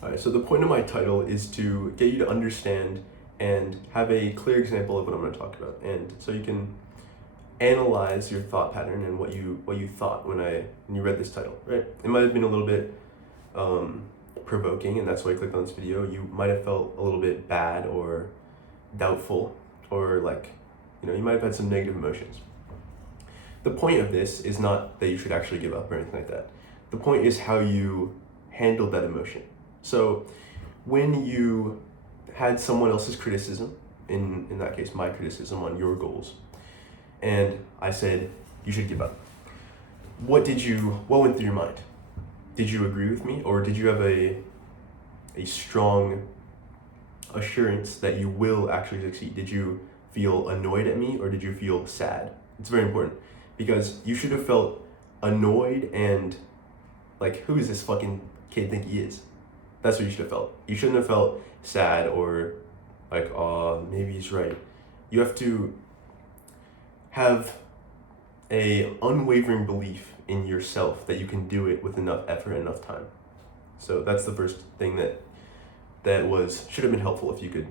Alright, so the point of my title is to get you to understand and have a clear example of what I'm going to talk about, and so you can analyze your thought pattern and what you thought when you read this title. Right? It might have been a little bit provoking, and that's why I clicked on this video. You might have felt a little bit bad or doubtful, or you might have had some negative emotions. The point of this is not that you should actually give up or anything like that. The point is how you handled that emotion. So when you had someone else's criticism, in that case my criticism on your goals, and I said you should give up, what went through your mind? Did you agree with me, or did you have a strong assurance that you will actually succeed? Did you feel annoyed at me, or did you feel sad? It's very important, because you should have felt annoyed and like, who is this fucking kid think he is? That's what you should have felt. You shouldn't have felt sad or like, oh, maybe he's right. You have to have a unwavering belief in yourself that you can do it with enough effort and enough time. So that's the first thing that should have been helpful, if you could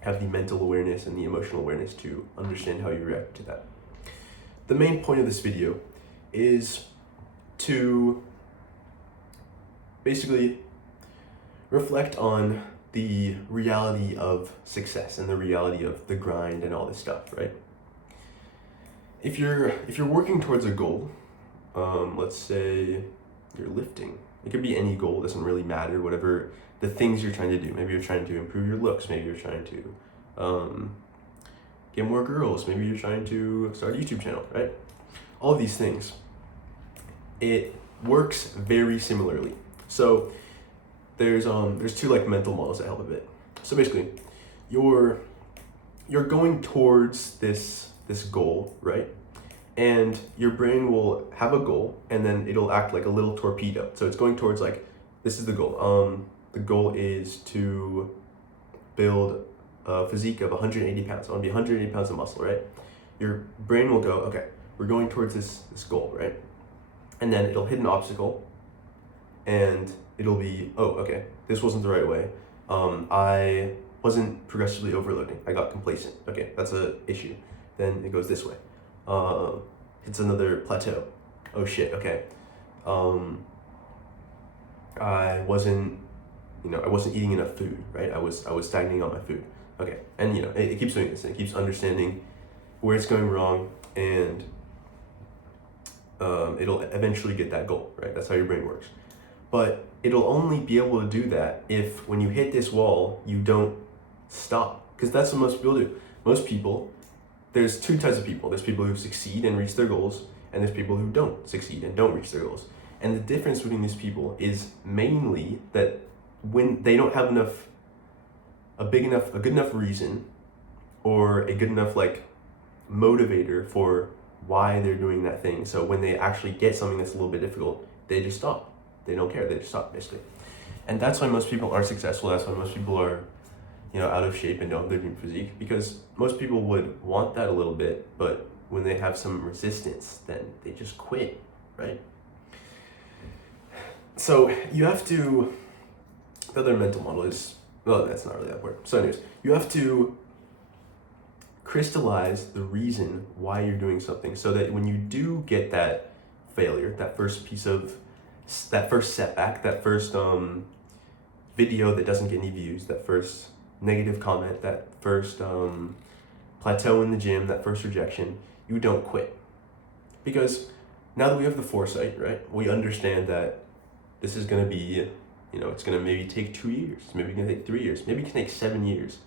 have the mental awareness and the emotional awareness to understand how you react to that. The main point of this video is to basically reflect on the reality of success and the reality of the grind and all this stuff, right? If you're working towards a goal, let's say you're lifting. It could be any goal, it doesn't really matter, whatever the things you're trying to do. Maybe you're trying to improve your looks, maybe you're trying to get more girls, maybe you're trying to start a YouTube channel, right? All of these things, it works very similarly. So there's two mental models that help a bit. So basically, you're going towards this goal, right? And your brain will have a goal, and then it'll act like a little torpedo. So it's going towards this is the goal. The goal is to build a physique of 180 pounds. I want to be 180 pounds of muscle, right? Your brain will go, okay, we're going towards this goal, right? And then it'll hit an obstacle, and it'll be, oh, okay, this wasn't the right way. I wasn't progressively overloading. I got complacent. Okay, that's an issue. Then it goes this way. It's another plateau. Oh shit, okay. I wasn't eating enough food, right? I was stagnating on my food. Okay, and it keeps doing this, and it keeps understanding where it's going wrong, and it'll eventually get that goal, right? That's how your brain works. But it'll only be able to do that if, when you hit this wall, you don't stop, because that's what most people do. Most people, there's two types of people. There's people who succeed and reach their goals, and there's people who don't succeed and don't reach their goals. And the difference between these people is mainly that when they don't have a good enough reason, or a good enough motivator for why they're doing that thing. So when they actually get something that's a little bit difficult, they just stop. They don't care. They just stop, basically. And that's why most people aren't successful. That's why most people are, out of shape and don't have their dream physique, because most people would want that a little bit, but when they have some resistance, then they just quit, right? So you have to, the other mental model is, well, that's not really that important. So anyways, you have to crystallize the reason why you're doing something, so that when you do get that failure, that first setback, that first video that doesn't get any views, that first negative comment, that first plateau in the gym, that first rejection, you don't quit. Because now that we have the foresight, right, we understand that this is going to be, it's going to maybe take 2 years, maybe it's going to take 3 years, maybe it can take 7 years,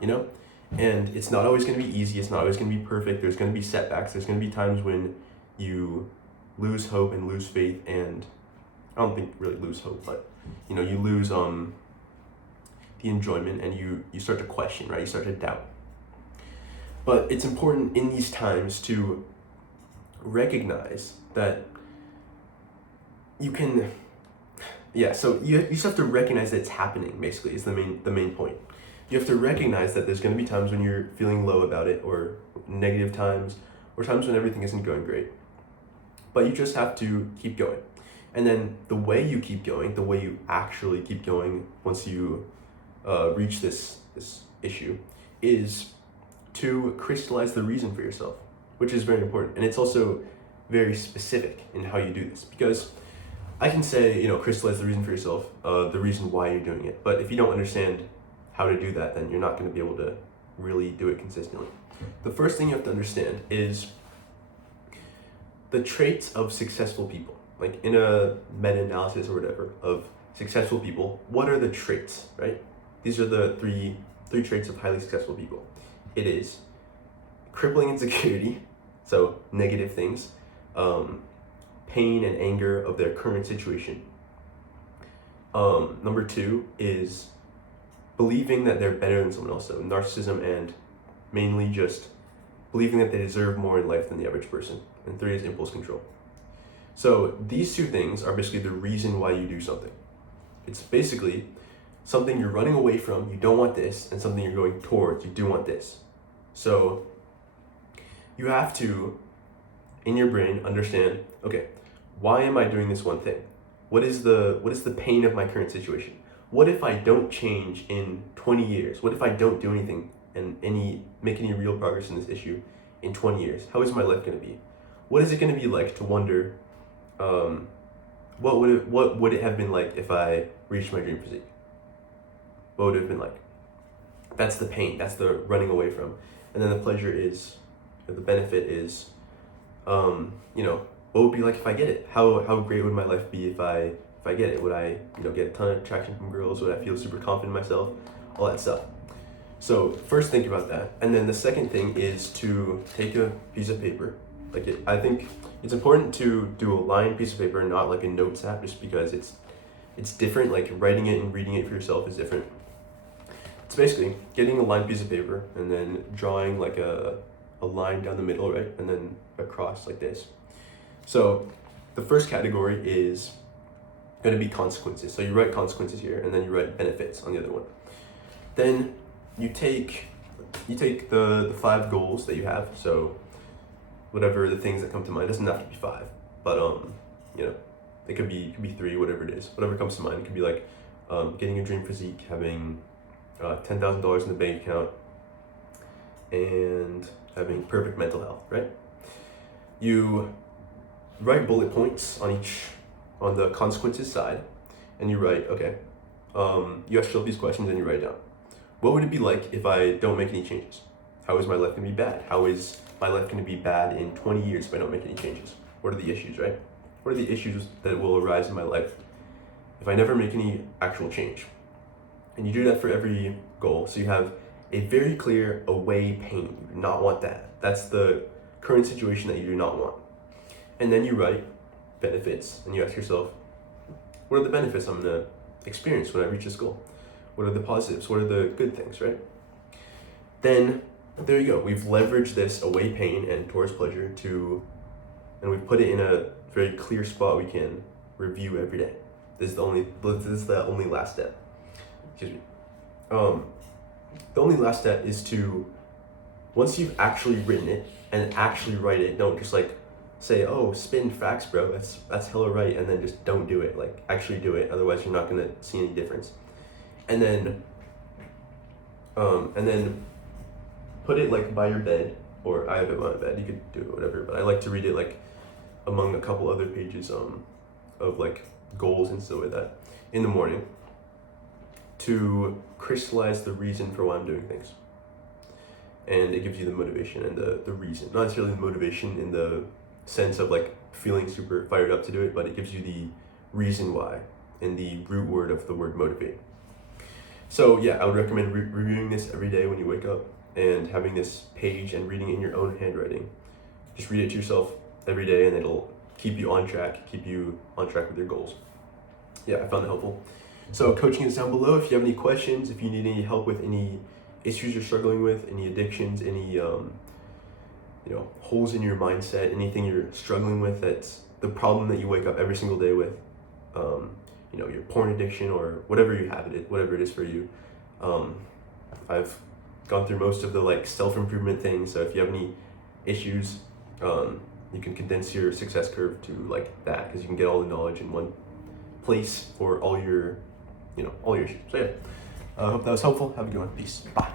and it's not always going to be easy, it's not always going to be perfect, there's going to be setbacks, there's going to be times when you lose hope and lose faith, and I don't think really lose hope, but you lose the enjoyment, and you start to question, right? You start to doubt. But it's important in these times to recognize that you can, so you just have to recognize that it's happening, basically, is the main point. You have to recognize that there's going to be times when you're feeling low about it, or negative times, or times when everything isn't going great. But you just have to keep going. And then the way you keep going, the way you actually keep going once you reach this issue, is to crystallize the reason for yourself, which is very important. And it's also very specific in how you do this, because I can say, crystallize the reason for yourself, the reason why you're doing it. But if you don't understand how to do that, then you're not going to be able to really do it consistently. The first thing you have to understand is the traits of successful people. Like in a meta-analysis or whatever of successful people, what are the traits, right? These are the three traits of highly successful people. It is crippling insecurity, so negative things, pain and anger of their current situation. Number 2 is believing that they're better than someone else, so narcissism, and mainly just believing that they deserve more in life than the average person. And 3 is impulse control. So these 2 things are basically the reason why you do something. It's basically something you're running away from, you don't want this, and something you're going towards, you do want this. So you have to, in your brain, understand, okay, why am I doing this one thing? What is the pain of my current situation? What if I don't change in 20 years? What if I don't do anything and make any real progress in this issue in 20 years? How is my life going to be? What is it going to be like to wonder, what would it have been like if I reached my dream physique? What would it have been like? That's the pain. That's the running away from. And then the pleasure is, or the benefit is, what would it be like if I get it? How great would my life be if I get it? Would I, get a ton of attraction from girls? Would I feel super confident in myself? All that stuff. So first think about that. And then the second thing is to take a piece of paper. I think it's important to do a lined piece of paper and not like a notes app, just because it's different. Like writing it and reading it for yourself is different. It's basically getting a lined piece of paper and then drawing like a line down the middle, right? And then across like this. So the first category is going to be consequences. So you write consequences here, and then you write benefits on the other one. Then you take the 5 goals that you have. So whatever the things that come to mind, it doesn't have to be 5, but it could be 3, whatever it is, whatever comes to mind. It could be like getting a dream physique, having $10,000 in the bank account, and having perfect mental health, right? You write bullet points on the consequences side, and you write, okay, you ask yourself these questions and you write it down. What would it be like if I don't make any changes? How is my life going to be bad? How is my life going to be bad in 20 years if I don't make any changes? What are the issues, right? What are the issues that will arise in my life if I never make any actual change? And you do that for every goal. So you have a very clear away pain. You do not want that. That's the current situation that you do not want. And then you write benefits, and you ask yourself, what are the benefits I'm going to experience when I reach this goal? What are the positives? What are the good things, right? Then there you go. We've leveraged this away pain and towards pleasure and we've put it in a very clear spot we can review every day. This is the only last step. Excuse me. The only last step is to, once you've actually written it and actually write it, don't just like say, oh, spin facts, bro, that's hella right, and then just don't do it. Like actually do it, otherwise you're not gonna see any difference. And then put it like by your bed, or I have it by my bed, you could do it whatever, but I like to read it like among a couple other pages of like goals and stuff like that in the morning, to crystallize the reason for why I'm doing things. And it gives you the motivation and the reason, not necessarily the motivation in the sense of like feeling super fired up to do it, but it gives you the reason why in the root word of the word motivate. So yeah, I would recommend reviewing this every day when you wake up and having this page and reading it in your own handwriting. Just read it to yourself every day, and it'll keep you on track with your goals. Yeah, I found it helpful. So coaching is down below. If you have any questions, if you need any help with any issues you're struggling with, any addictions, any holes in your mindset, anything you're struggling with that's the problem that you wake up every single day with, your porn addiction or whatever you have whatever it is for you. I've gone through most of the like self-improvement things, so if you have any issues, You can condense your success curve to like that because you can get all the knowledge in one place for all your, all your issues. So yeah, I hope that was helpful. Have a good one. Peace. Bye.